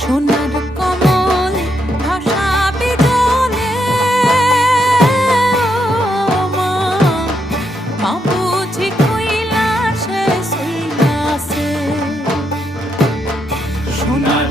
সোনার কমল ভাসাবে জলে, ও মা, মা বুঝি কৈলাসে শুইয়াছে। সোনার